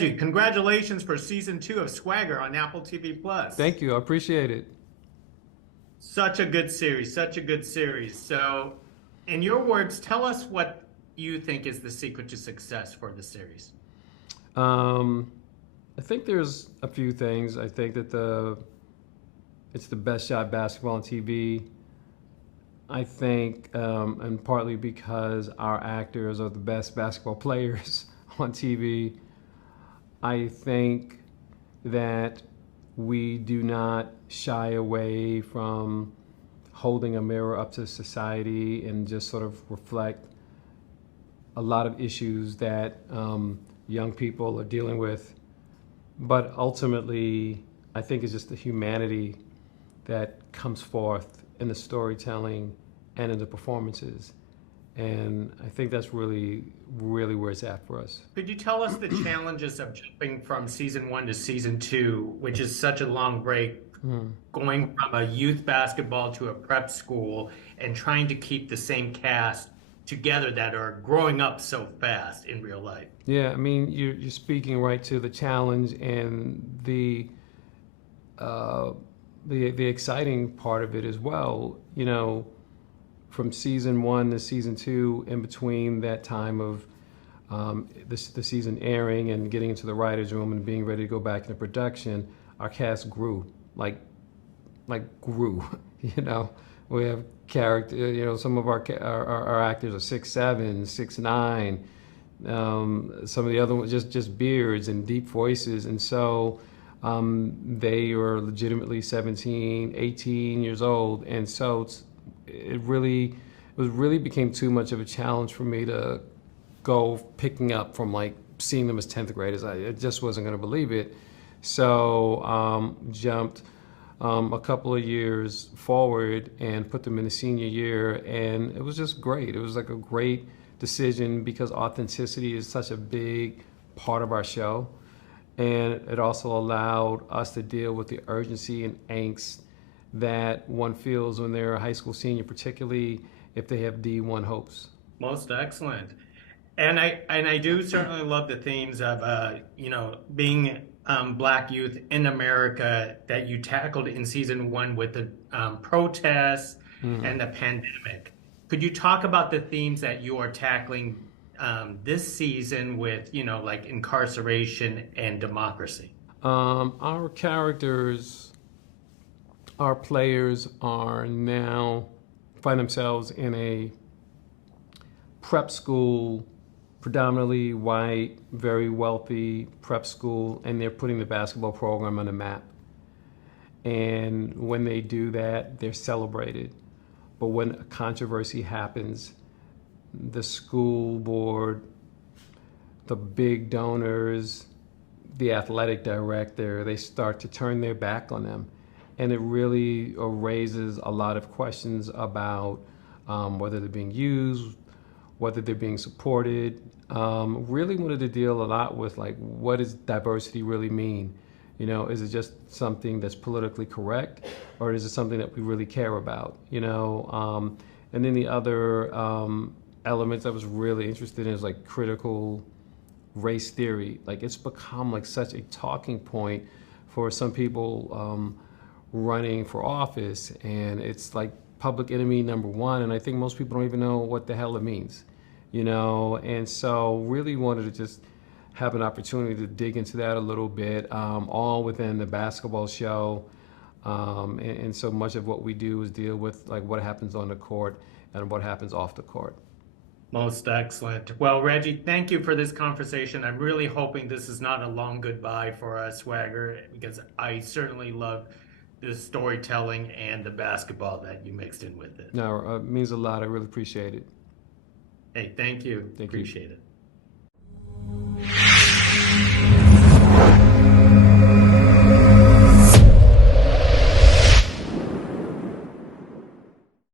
Reggie, congratulations for season 2 of Swagger on Apple TV Plus. Thank you. I appreciate it. Such a good series, such a good series. So, in your words, tell us what you think is the secret to success for the series. I think there's a few things. I think that it's the best shot basketball on TV. I think, and partly because our actors are the best basketball players on TV. I think that we do not shy away from holding a mirror up to society and just sort of reflect a lot of issues that young people are dealing with. But ultimately, I think it's just the humanity that comes forth in the storytelling and in the performances. And I think that's really, really where it's at for us. Could you tell us the challenges of jumping from season 1 to season 2, which is such a long break, going from a youth basketball to a prep school and trying to keep the same cast together that are growing up so fast in real life? Yeah, I mean, you're speaking right to the challenge and the exciting part of it as well. You know, from season 1 to season 2, in between that time of the season airing and getting into the writer's room and being ready to go back into production, our cast grew, like grew. You know, we have character. You know, some of our actors are 6'7", 6'9". Some of the other ones just beards and deep voices, and so they are legitimately 17, 18 years old, and so it really became too much of a challenge for me to go picking up from like seeing them as 10th graders. I just wasn't going to believe it. So jumped a couple of years forward and put them in the senior year, and it was just great. It was like a great decision because authenticity is such a big part of our show, and it also allowed us to deal with the urgency and angst that one feels when they're a high school senior, particularly if they have D1 hopes. Most excellent. And I do certainly love the themes of being Black youth in America that you tackled in season 1 with the protests and the pandemic. Could you talk about the themes that you are tackling this season with, like incarceration and democracy? Our characters, our players are now find themselves in a prep school, predominantly white, very wealthy prep school, and they're putting the basketball program on the map. And when they do that, they're celebrated. But when a controversy happens, the school board, the big donors, the athletic director, they start to turn their back on them. And it really raises a lot of questions about whether they're being used, whether they're being supported. Really wanted to deal a lot with like, what does diversity really mean? You know, is it just something that's politically correct, or is it something that we really care about? You know, and then the other elements I was really interested in is like critical race theory. Like it's become like such a talking point for some people running for office, and it's like public enemy number 1, and I think most people don't even know what the hell it means, you know. And so really wanted to just have an opportunity to dig into that a little bit, all within the basketball show, and so much of what we do is deal with like what happens on the court and what happens off the court. Most excellent. Well, Reggie, thank you for this conversation. I'm really hoping this is not a long goodbye for Swagger, because I certainly love the storytelling and the basketball that you mixed in with it. No, it means a lot. I really appreciate it. Hey, thank you. Thank you. Appreciate it.